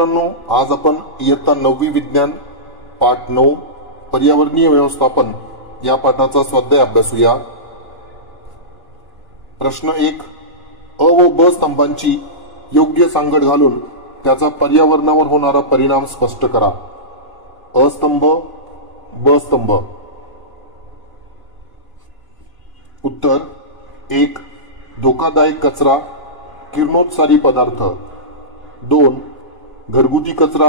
मित्रांनो, आज आपण इयत्ता 9वी विज्ञान पाठ 9 पर्यावरणीय व्यवस्थापन या पाठाचा स्वाध्याय अभ्यासूया। प्रश्न 1, अ व ब स्तंभांची योग्य सांगड घालून त्याचा पर्यावरणावर होणारा परिणाम स्पष्ट करा। अ स्तंभ, ब स्तंभ। उत्तर 1, धोकादायक कचरा, किरणोत्सारी पदार्थ। 2, घरगुती कचरा,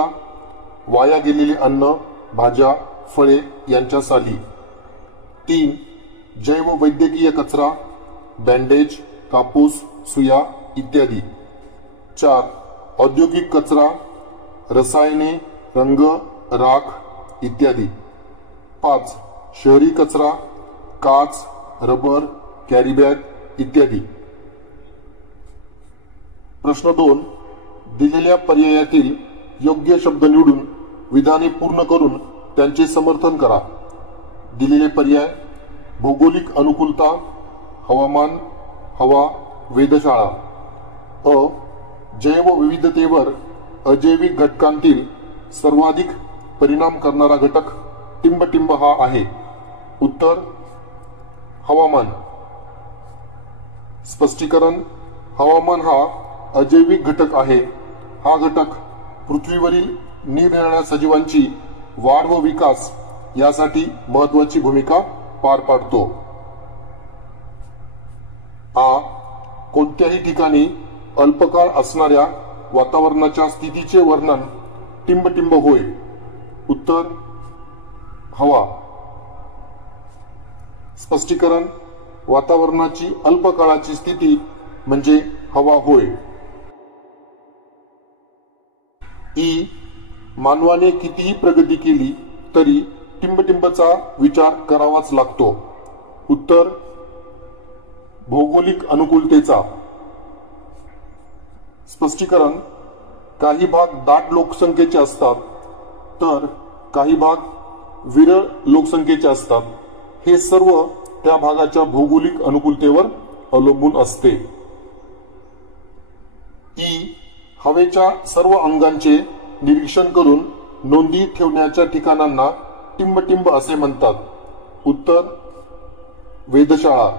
वाया गेलेले अन्न, भाज्या, फळे यांच्या साली। 3, जैव वैद्यकीय कचरा, बँडेज, कापूस, सुया इत्यादी। 4, औद्योगिक कचरा, रसायने, रंग, राख इत्यादी। 5, शहरी कचरा, काच, रबर, कॅरीबॅग इत्यादी। प्रश्न 2, दिलेल्या पर्यायातील योग्य शब्द निवडून विधाने पूर्ण करून त्यांचे समर्थन करा। दिलेले पर्याय: भौगोलिक अनुकूलता, हवामान, हवा, वेधशाळा। अ, जैव विविधतेवर अजैविक घटकांतील सर्वाधिक परिणाम करणारा घटक टिंबटिंब हा आहे। उत्तर: हवामान। स्पष्टीकरण: हवामान हा अजैविक घटक आहे। हा घटक पृथ्वीवरील निरनिराळ्या सजीवांची वाढ व विकास यासाठी महत्त्वाची भूमिका पार पाडतो। आ, कोणत्याही ठिकाणी अल्पकाळ असणाऱ्या वातावरणाच्या स्थितीचे वर्णन टिंबटिंब होय। उत्तर: हवा। स्पष्टीकरण: वातावरणाची अल्पकाळाची स्थिती म्हणजे हवा होय। ई, मानवाने कितीही प्रगती केली तरी टिंबटिंबचा विचार करावाच लागतो। उत्तर: भौगोलिक अनुकूलतेचा। स्पष्टीकरण: काही भाग दाट लोकसंख्येचे असतात तर काही भाग विरळ लोकसंख्येचे असतात। हे सर्व त्या भागाच्या भौगोलिक अनुकूलतेवर अवलंबून असते। ई, हवेच्या सर्व अंगांचे निरीक्षण करून नोंदी ठेवण्याच्या ठिकाणांना टिंबटिंब असे म्हणतात। उत्तर: वेधशाळा।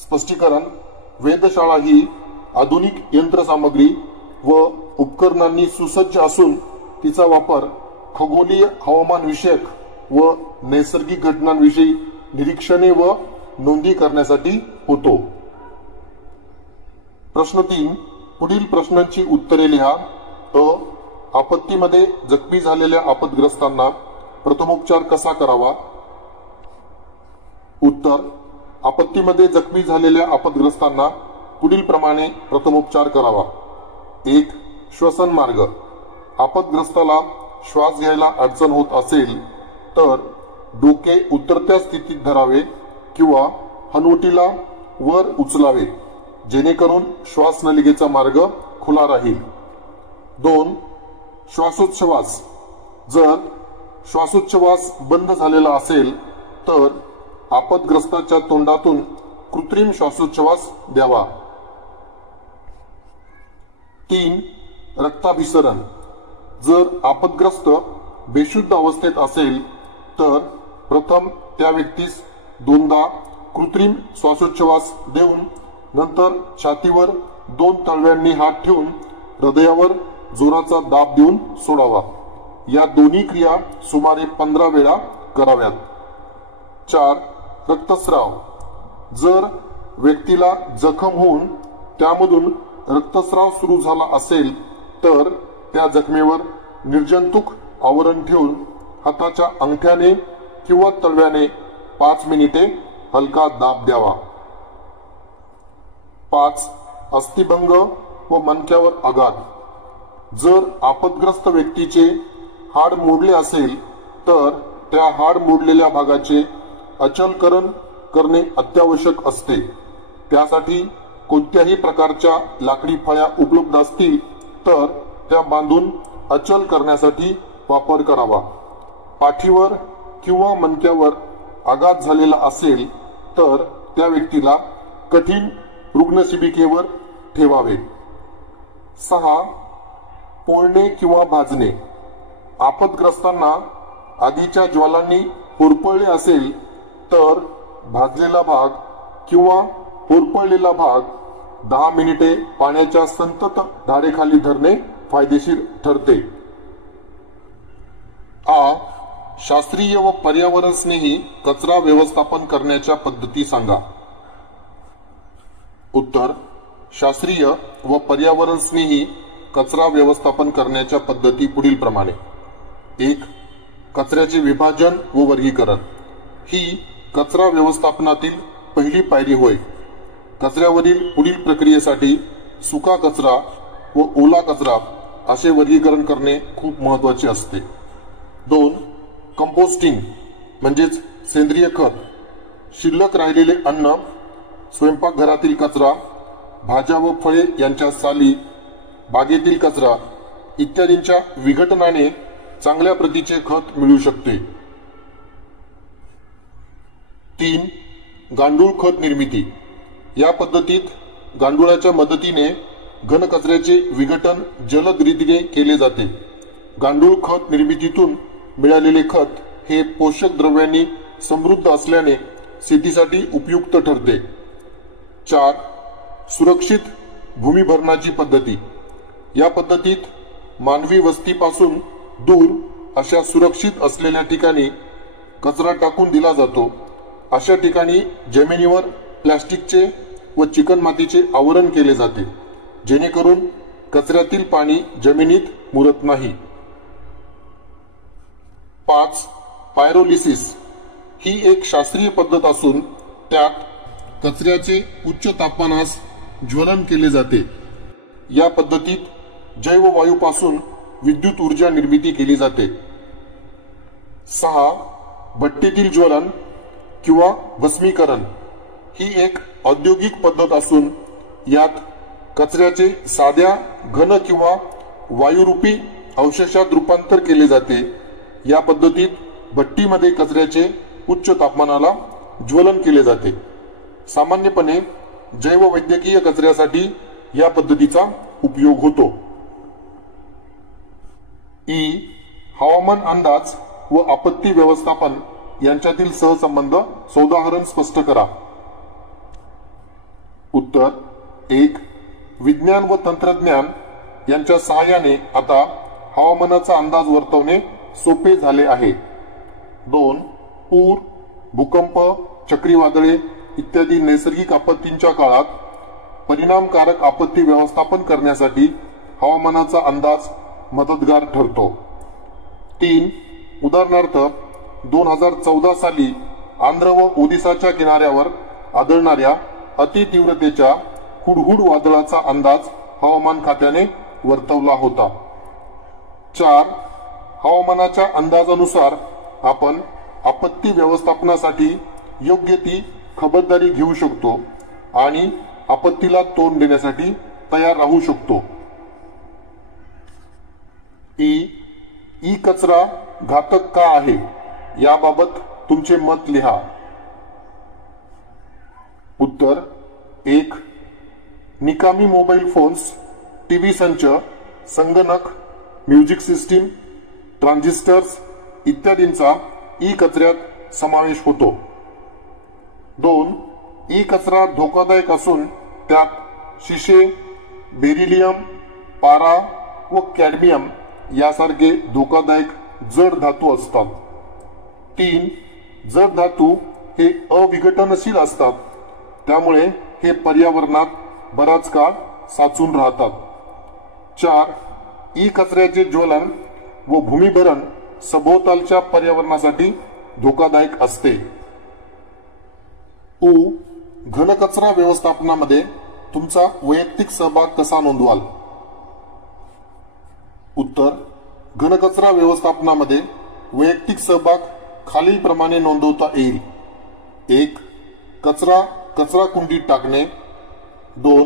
स्पष्टीकरण: वेधशाळा ही आधुनिक यंत्रसामग्री व उपकरणांनी सुसज्ज असून तिचा वापर खगोलीय हवामान विषयक व नैसर्गिक घटनांविषयी निरीक्षणे व नोंदी करण्यासाठी होतो। प्रश्न 3, पुढील प्रश्नांची उत्तरे लिहा। अ, आपत्तीमध्ये जखमी झालेल्या आपदग्रस्तांना प्रथमोपचार कसा करावा? उत्तर: आपत्तीमध्ये जखमी झालेल्या आपदग्रस्तांना पुढील प्रमाणे प्रथमोपचार करावा। 1, श्वसन मार्ग। आपदग्रस्ताला श्वास घ्यायला अडचण होत असेल तर डोके उतरत्या स्थितीत धरावे किंवा हनुवटीला वर उचलावे जेणेकरून श्वासनलिकेचा मार्ग खुला राहील। 2, श्वासोच्छवास। जर श्वासोच्छवास बंद झालेला असेल तर आपदग्रस्ताच्या तोंडातून कृत्रिम श्वासोच्छवास द्यावा। 3, रक्ताभिसरण। जर आपदग्रस्त बेशुद्ध अवस्थेत असेल तर प्रथम त्या व्यक्तीस 2दा कृत्रिम श्वासोच्छवास देऊन नंतर छातीवर 2 तळव्यांनी हात ठेवून हृदयावर जोराचा दाब देऊन सोडावा। या दोन्ही क्रिया सुमारे 15 वेळा कराव्यात। 4, रक्तस्राव। जर व्यक्तीला जखम होऊन त्यामधून रक्तस्राव सुरू झाला असेल तर त्या जखमेवर निर्जंतुक आवरण ठेवून हाताच्या अंगठ्याने किंवा तळव्याने 5 मिनिटे हलका दाब द्यावा। 5, अस्थिभंग व मणक्यावर आघात। जर आपदग्रस्त व्यक्तीचे हाड मोडले असेल तर त्या हाड मोडलेल्या भागाचे अचलकरण करणे अत्यावश्यक असते। त्यासाठी कोणत्याही प्रकारच्या लाकडी फळ्या उपलब्ध असतील तर त्या बांधून अचल करण्यासाठी वापर करावा। पाठीवर किंवा मणक्यावर आघात झालेला असेल तर त्या व्यक्तीला कठीण रुग्णशिबिकेवर ठेवावे। 6, पोळणे किंवा भाजणे. आपदग्रस्तांना आगीच्या ज्वालांनी होरपळले असेल तर भाजलेला भाग किंवा होरपळलेला भाग 10 मिनिटे पाण्याच्या संतत धारेखाली धरणे फायदेशीर ठरते. शास्त्रीय व पर्यावरण स्नेही कचरा व्यवस्थापन करण्याच्या पद्धती सांगा. उत्तर: शास्त्रीय व पर्यावरण स्नेही कचरा व्यवस्थापन करण्याच्या पद्धती पुढील प्रमाणे. 1. कचऱ्याचे विभाजन व वर्गीकरण. ही कचरा व्यवस्थापनातील पहिली पायरी होय. कचऱ्यावरील पुढील प्रक्रियेसाठी सुका कचरा व ओला कचरा असे वर्गीकरण करणे खूप महत्त्वाचे असते. 2. कंपोस्टिंग म्हणजेच सेंद्रिय खत. शिल्लक राहिलेले अन्न, स्वयंपाकघरातील कचरा, भाज्या व फळे यांच्या साली, बागेतील कचरा इत्यादींच्या विघटनाने चांगल्या प्रतीचे खत मिळू शकते. 3. गांडूळ खत निर्मिती. या पद्धतीत गांडुळाच्या मदतीने घनकचऱ्याचे विघटन जलद रीतीने केले जाते. गांडूळ खत निर्मितीतून मिळालेले खत हे पोषक द्रव्यांनी समृद्ध असल्याने शेतीसाठी उपयुक्त ठरते. 4. सुरक्षित भूमिभरणाची पद्धती. या पद्धतीत मानवी वस्तीपासून दूर अशा सुरक्षित असलेल्या ठिकाणी कचरा टाकून दिला जातो. अशा ठिकाणी जमिनीवर प्लास्टिकचे व चिकणमातीचे आवरण केले जाते, जेणेकरून कचऱ्यातील पाणी जमिनीत मुरत नाही. 5. पायरोलिसिस. ही एक शास्त्रीय पद्धत असून त्यात कचऱ्याचे उच्च तापमानास ज्वलन केले जाते. या पद्धतीत जैववायूपासून विद्युत ऊर्जा निर्मिती केली जाते. 6. भट्टीतील ज्वलन किंवा भस्मीकरण. ही एक औद्योगिक पद्धत असून यात कचऱ्याचे साध्या, घन किंवा वायुरूपी अवशेषात रूपांतर केले जाते. या पद्धतीत भट्टीमध्ये कचऱ्याचे उच्च तापमानाला ज्वलन केले जाते. सामान्यपणे जैववैद्यकीय कचऱ्यासाठी या पद्धतीचा उपयोग होतो. हवामान अंदाज व आपत्ती व्यवस्थापन यांच्यातील सहसंबंध सौदाहरण स्पष्ट करा. उत्तर: 1. विज्ञान व तंत्रज्ञान यांच्या सहाय्याने आता हवामानाचा अंदाज वर्तवणे सोपे झाले आहे. 2. पूर, भूकंप, चक्रीवादळे इत्यादी नैसर्गिक आपत्तींच्या काळात परिणामकारक आपत्ती व्यवस्थापन करण्यासाठी हवामानाचा अंदाज मदतगार ठरतो. 3. उदाहरणार्थ 2014 साली आंध्र व ओदिशाच्या किनाऱ्यावर आढळणाऱ्या अतितीव्रतेच्या हुडहुड वादळाचा अंदाज हवामान खात्याने वर्तवला होता. 4. हवामानाच्या अंदाजानुसार आपण आपत्ती व्यवस्थापनासाठी योग्य ती खबरदारी घेऊ शकतो आणि आपत्तीला तोंड देण्यासाठी तयार राहू शकतो. ई कचरा घातक का आहे याबाबत तुमचे मत लिहा. उत्तर: 1. निकामी मोबाईल फोन्स, टीव्ही संच, संगणक, म्युझिक सिस्टीम, ट्रान्झिस्टर्स इत्यादींचा ई कचऱ्यात समावेश होतो. 2. ई कचरा धोकादायक असून त्यात शिसे, बेरिलियम, पारा व कॅडमियम यासारखे धोकादायक जड धातू असतात. 3. जड धातू हे अविघटनशील असतात, त्यामुळे हे पर्यावरणात बराच काळ साचून राहतात. 4. ई कचऱ्याचे ज्वलन व भूमिभरण सभोवतालच्या पर्यावरणासाठी धोकादायक असते. घनकचरा व्यवस्थापनामध्ये तुमचा वैयक्तिक सहभाग कसा नोंदवाल. उत्तर: घनकचरा व्यवस्थापनामध्ये वैयक्तिक सहभाग खालीलप्रमाणे नोंदवता येईल. 1. कचरा कुंडीत टाकणे. 2.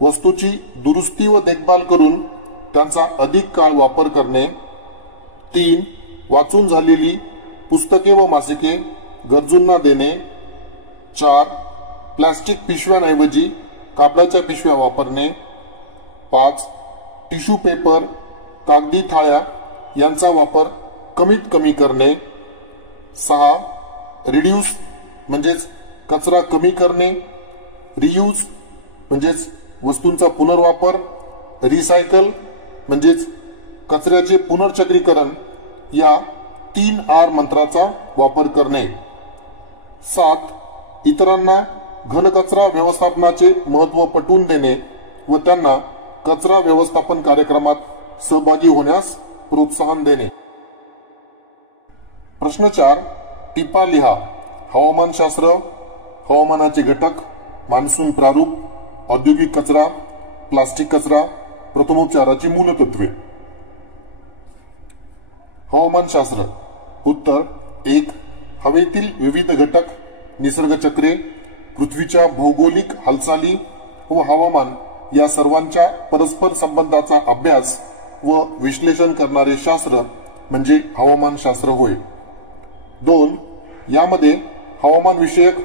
वस्तूची दुरुस्ती व देखभाल करून त्यांचा अधिक काळ वापर करणे. 3. वाचून झालेली पुस्तके व मासिके गरजूंना देणे. 4. प्लास्टिक पिशव्यांऐवजी कापडाच्या पिशव्या वापरणे. 5. टिश्यू पेपर, कागदी थाळ्या यांचा वापर कमीत कमी करणे. 6. रिड्यूस म्हणजेच कचरा कमी करणे. रियूज म्हणजेच वस्तूंचा पुनर्वापर. रिसायकल म्हणजेच कचऱ्याचे पुनर्चक्रीकरण या 3R मंत्राचा वापर करणे. 7. इतरांना घनकचरा व्यवस्थापनाचे महत्त्व पटवून देणे व त्यांना कचरा व्यवस्थापन कार्यक्रमात सहभागी होण्यास प्रोत्साहन देणे. प्रश्न 4. टिपा लिहा. हवामानशास्त्र, हवामानाचे घटक, मान्सून प्रारूप, औद्योगिक कचरा, प्लास्टिक कचरा, प्रथमोपचाराची मूलतत्वे. हवामानशास्त्र. उत्तर. 1. हवेतील विविध घटक, निसर्ग चक्रे, पृथ्वीच्या भौगोलिक हालचाली व हवामान या सर्वांच्या परस्पर संबंधाचा अभ्यास व विश्लेषण करणारे शास्त्र म्हणजे हवामानशास्त्र होय. 2. यामध्ये हवामान विषयक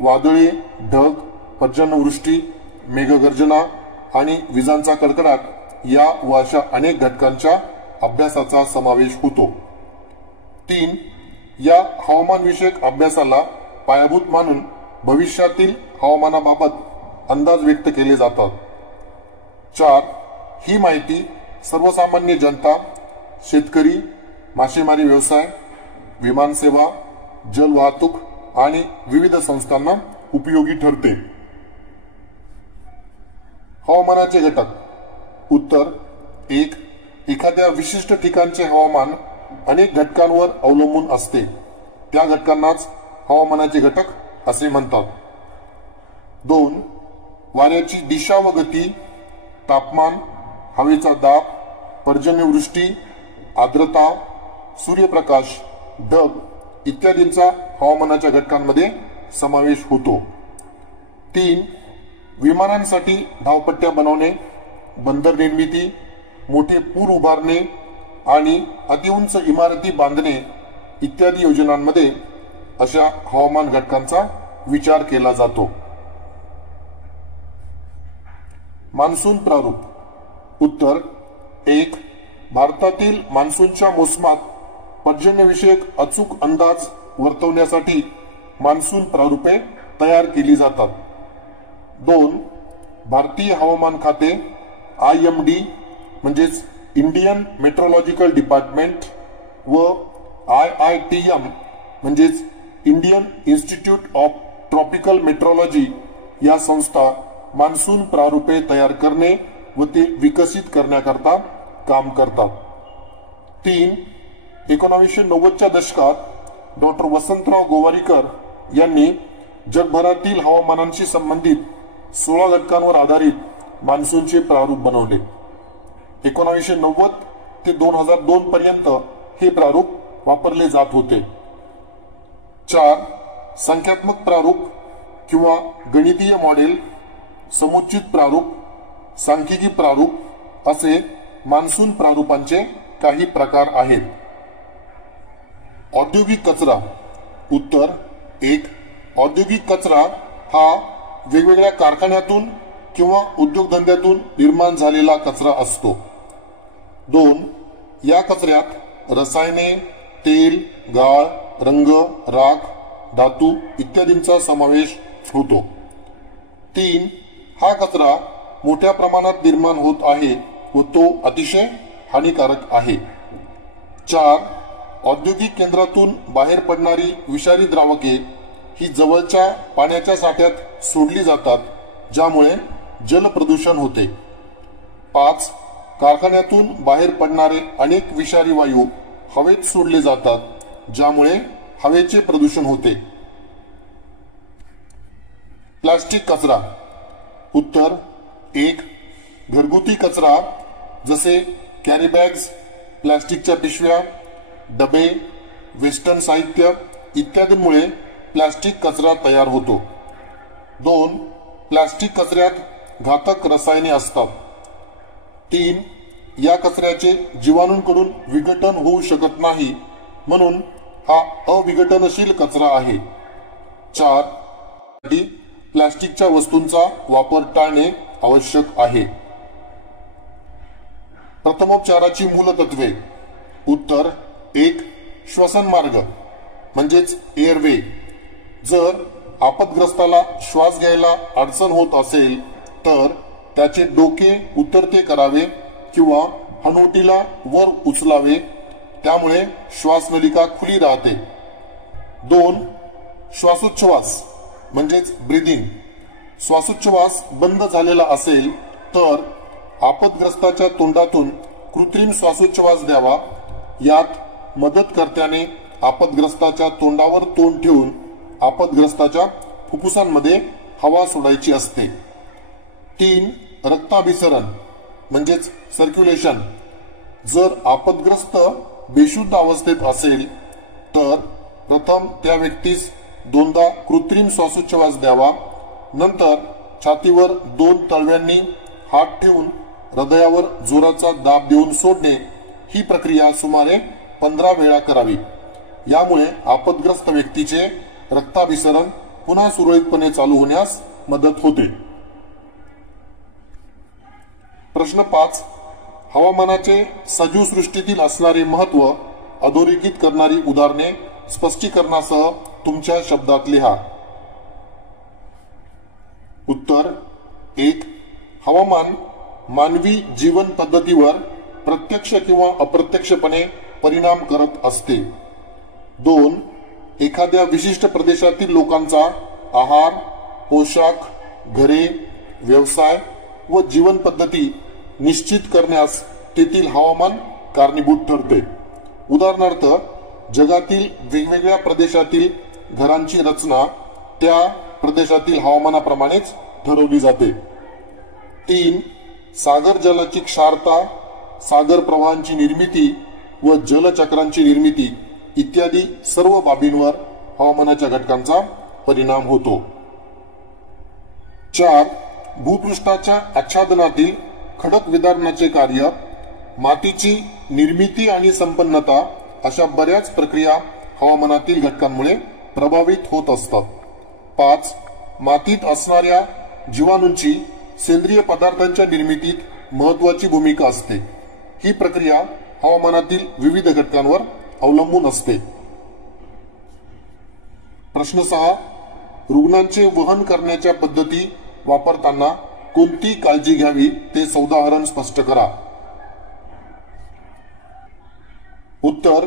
वादळे, ढग, पर्जन्यवृष्टी, मेघगर्जना आणि विजांचा कडकडाट या व अशा अनेक घटकांच्या अभ्यासाचा समावेश होतो. 3. या हवामान विषयक अभ्यासाला पायाभूत मानून भविष्यातील हवामानाबाबत अंदाज व्यक्त केले जातात. 4. ही माहिती सर्वसामान्य जनता, शेतकरी, मासेमारी व्यवसाय, विमानसेवा, जलवाहतूक आणि विविध संस्थांना उपयोगी ठरते. हवामानाचे घटक. उत्तर. 1. एखाद्या विशिष्ट ठिकाणचे हवामान अनेक घटकांवर अवलंबून असते. त्या घटकांनाच हवामानाचे घटक असे म्हणतात. 2. वाऱ्याची दिशा व गती, तापमान, हवेचा दाब, पर्जन्यवृष्टी, आर्द्रता, सूर्यप्रकाश, ढग इत्यादींचा हवामानाच्या घटकांमध्ये समावेश होतो. 3. विमानांसाठी धावपट्ट्या बनवणे, बंदर निर्मिती, मोठे पूल उभारणे आणि अतिउंच इमारती बांधणे इत्यादी योजनांमध्ये अशा हवामान घटकांचा विचार केला जातो. मान्सून प्रारूप. उत्तर. 1. भारतातील मान्सूनच्या मोसमात पर्जन्यविषयक अचूक अंदाज वर्तवण्यासाठी मान्सून प्रारूपे तयार केली जातात. 2. भारतीय हवामान खाते IMD म्हणजेच इंडियन मेट्रोलॉजिकल डिपार्टमेंट व IITM म्हणजेच Indian institute of tropical metrology या संस्था मान्सून प्रारूपे तयार करणे व ते विकसित करण्याकरता काम करतात. 3. 1990च्या दशकात डॉक्टर वसंतराव गोवारीकर यांनी जगभरातील हवामानांशी संबंधित 16 घटकांवर आधारित मान्सूनचे प्रारूप बनवले. 1990 ते 2002 पर्यंत हे प्रारूप वापरले जात होते. 4. संख्यात्मक प्रारूप किंवा गणितीय मॉडेल, समुचित प्रारूप, सांख्यिकी प्रारूप असे मान्सून प्रारूपांचे काही प्रकार आहेत. औद्योगिक कचरा. उत्तर. 1. औद्योगिक कचरा हा वेगवेगळ्या कारखान्यातून किंवा उद्योगधंद्यातून निर्माण झालेला कचरा असतो. 2. या कचऱ्यात रसायने, तेल, गाळ, रंग, राख, धातू इत्यादींचा समावेश होतो. 3. हा कचरा मोठ्या प्रमाणात निर्माण होत आहे व तो अतिशय हानिकारक आहे. 4. औद्योगिक केंद्रातून बाहेर पडणारी विषारी द्रावके ही जवळच्या पाण्याच्या साठ्यात सोडली जातात, ज्यामुळे जलप्रदूषण होते. 5. कारखान्यातून बाहेर पडणारे अनेक विषारी वायू हवेत सोडले जातात, ज्यामुळे हवेचे प्रदूषण होते. प्लास्टिक कचरा. उत्तर. 1. घरगुती कचरा जसे कॅरी बॅग्स, प्लास्टिकच्या पिशव्या, डबे, वेस्टर्न साहित्य इत्यादींमुळे प्लास्टिक कचरा तयार होतो. 2. प्लास्टिक कचऱ्यात घातक रसायने असतात. 3. या कचऱ्याचे जीवाणूंकडून विघटन होऊ शकत नाही, म्हणून हा अविघटनशील कचरा आहे. 4. प्लास्टिकच्या वस्तूंचा वापर टाळणे आवश्यक आहे. प्रथमोपचाराची मूलतत्वे. उत्तर 1. श्वसन मार्ग म्हणजेच एअरवे. जर आपदग्रस्ताला श्वास घ्यायला अडचण होत असेल तर त्याचे डोके उतरते करावे किंवा हनुवटीला वर उचलावे, त्यामुळे श्वासनलिका खुली राहते. 2. श्वासोच्छवास म्हणजेच ब्रीदिंग. श्वासोच्छवास बंद झालेला असेल तर आपदग्रस्ताच्या तोंडातून कृत्रिम श्वासोच्छवास द्यावा. यात मदतकर्त्याने आपदग्रस्ताच्या तोंडावर तोंड ठेवून आपदग्रस्ताच्या फुफ्फुसांमध्ये हवा सोडायची असते. 3. रक्ताभिसरण म्हणजेच सर्क्युलेशन. जर आपदग्रस्त बेशुद्ध अवस्थेत असेल तर प्रथम त्या व्यक्तीस 2दा कृत्रिम श्वासोच्छवास द्यावा. नंतर छातीवर 2 तळव्यांनी हात ठेवून हृदयावर जोराचा दाब देऊन सोडणे. ही प्रक्रिया सुमारे 15 वेळा करावी. यामुळे आपदग्रस्त व्यक्तीचे रक्ताभिसरण पुन्हा सुरळीतपणे चालू होण्यास मदत होते. प्रश्न 5. हवामानाचे सजीव सृष्टीतील असणारे महत्व अधोरेखित करणारी उदाहरणे स्पष्टीकरणासह तुमच्या शब्दात लिहा. उत्तर 1. हवामान मानवी जीवन पद्धतीवर प्रत्यक्ष किंवा अप्रत्यक्षपणे परिणाम करत असते. 2. एखाद्या विशिष्ट प्रदेशातील लोकांचा आहार, पोशाख, घरे, व्यवसाय व जीवन पद्धती निश्चित करण्यास तेथील हवामान कारणीभूत ठरते. उदाहरणार्थ, जगातील वेगवेगळ्या प्रदेशातील घरांची रचना त्या प्रदेशातील हवामानाप्रमाणेच ठरवली जाते. 3. सागर जलाची क्षारता, सागर प्रवाहांची निर्मिती व जलचक्रांची निर्मिती इत्यादी सर्व बाबींवर हवामानाच्या घटकांचा परिणाम होतो. 4. भूपृष्ठाच्या आच्छादनातील खडक विदारणाचे कार्य, मातीची निर्मिती आणि संपन्नता अशा बऱ्याच प्रक्रिया हवामानातील घटकांमुळे प्रभावित होत असतात. 5. मातीत असणाऱ्या जीवाणूंची सेंद्रिय पदार्थांच्या निर्मितीत महत्वाची भूमिका असते. ही प्रक्रिया हवामानातील विविध घटकांवर अवलंबून असते. प्रश्न 6. रुग्णांचे वहन करण्याच्या पद्धती वापरताना कोणती काळजी घ्यावी ते सौदाहरण स्पष्ट करा. उत्तर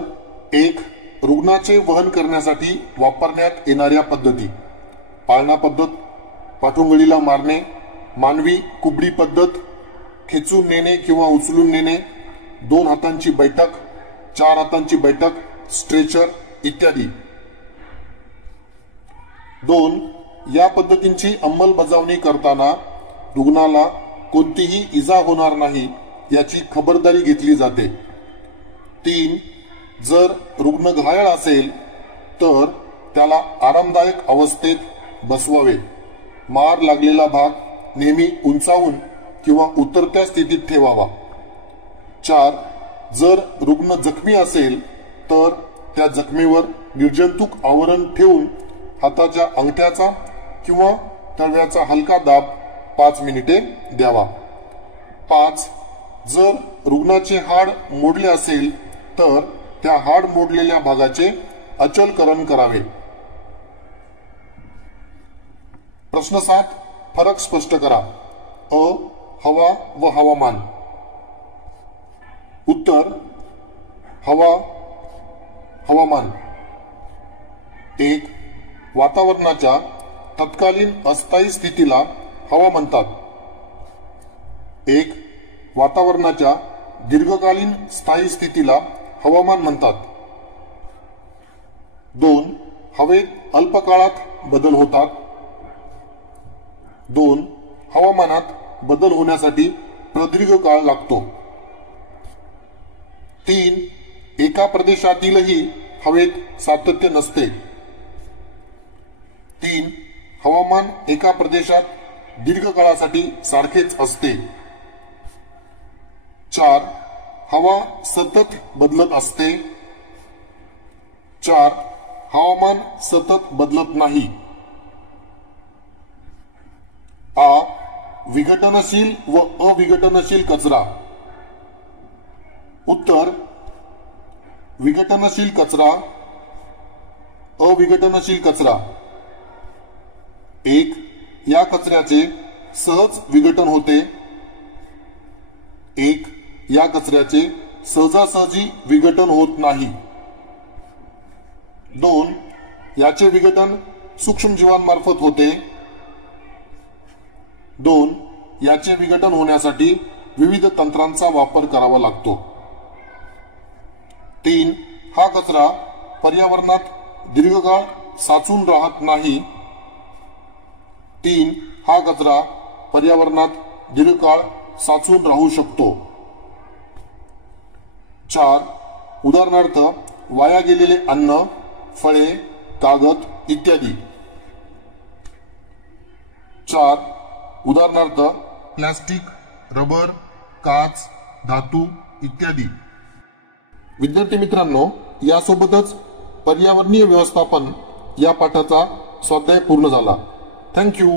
1. रुग्णाचे वहन करण्यासाठी वापरण्यात येणाऱ्या पद्धती. पाळणा पद्धत, पाठुंगळीला मारणे, मानवी कुबडी पद्धत, खेचून नेणे किंवा उचलून नेणे, 2 हातांची बैठक, 4 हातांची बैठक, स्ट्रेचर इत्यादी. 2. या पद्धतींची अंमलबजावणी करताना रुग्णाला कोणतीही इजा होणार नाही याची खबरदारी घेतली जाते. 3. जर रुग्ण घायाळ असेल तर त्याला आरामदायक अवस्थेत बसवावे. मार लागलेला भाग नेहमी उंचावून किंवा उतरत्या स्थितीत ठेवावा. 4. जर रुग्ण जखमी असेल तर त्या जखमेवर निर्जंतुक आवरण ठेवून हाताच्या अंगठ्याचा किंवा तळव्याचा हलका दाब 5 मिनिटे द्यावा. 5. जर रुग्णाचे हाड मोडले असेल तर त्या हाड मोडलेल्या भागाचे अचलकरण करावे. प्रश्न 7. फरक स्पष्ट करा. अ. हवा व हवामान. उत्तर हवा, हवामान. 1. वातावरणाच्या तत्कालीन अस्थायी स्थितीला हवा म्हणतात. 1. वातावरणाच्या दीर्घकालीन स्थायी स्थितीला हवामान म्हणतात. 2. हवेत अल्पकाळात बदल होतात. 2. हवामानात बदल होण्यासाठी प्रदीर्घ काळ लागतो. 3. एका प्रदेशातीलही हवेत सातत्य नसते. 3. हवामान एका प्रदेशात दीर्घकाळासाठी सारखेच असते. 4. हवा सतत बदलत असते. 4. हवामान सतत बदलत नाही. आ. विघटनशील व अविघटनशील कचरा. उत्तर विघटनशील कचरा, अविघटनशील कचरा। 1. या कचऱ्याचे सहज विघटन होते। 1. या कचऱ्याचे सहजासहजी विघटन होत नाही। 2. याचे विघटन सूक्ष्मजीवांमार्फत होते। 2. याचे विघटन होण्यासाठी विविध तंत्रांचा वापर करावा लागतो। 3. हा कचरा पर्यावरणात दीर्घकाळ साचून राहत नाही। 3. हा कचरा पर्यावरणात दीर्घकाळ साचून राहू शकतो। 4. उदाहरणार्थ वाया गेलेले अन्न, फळे, कागद इत्यादी। 4. उदाहरणार्थ प्लास्टिक, रबर, काच, धातू इत्यादी। विद्यार्थी मित्रांनो, यासोबतच पर्यावरणीय व्यवस्थापन या पाठाचा स्वाध्याय पूर्ण झाला। थँक्यू।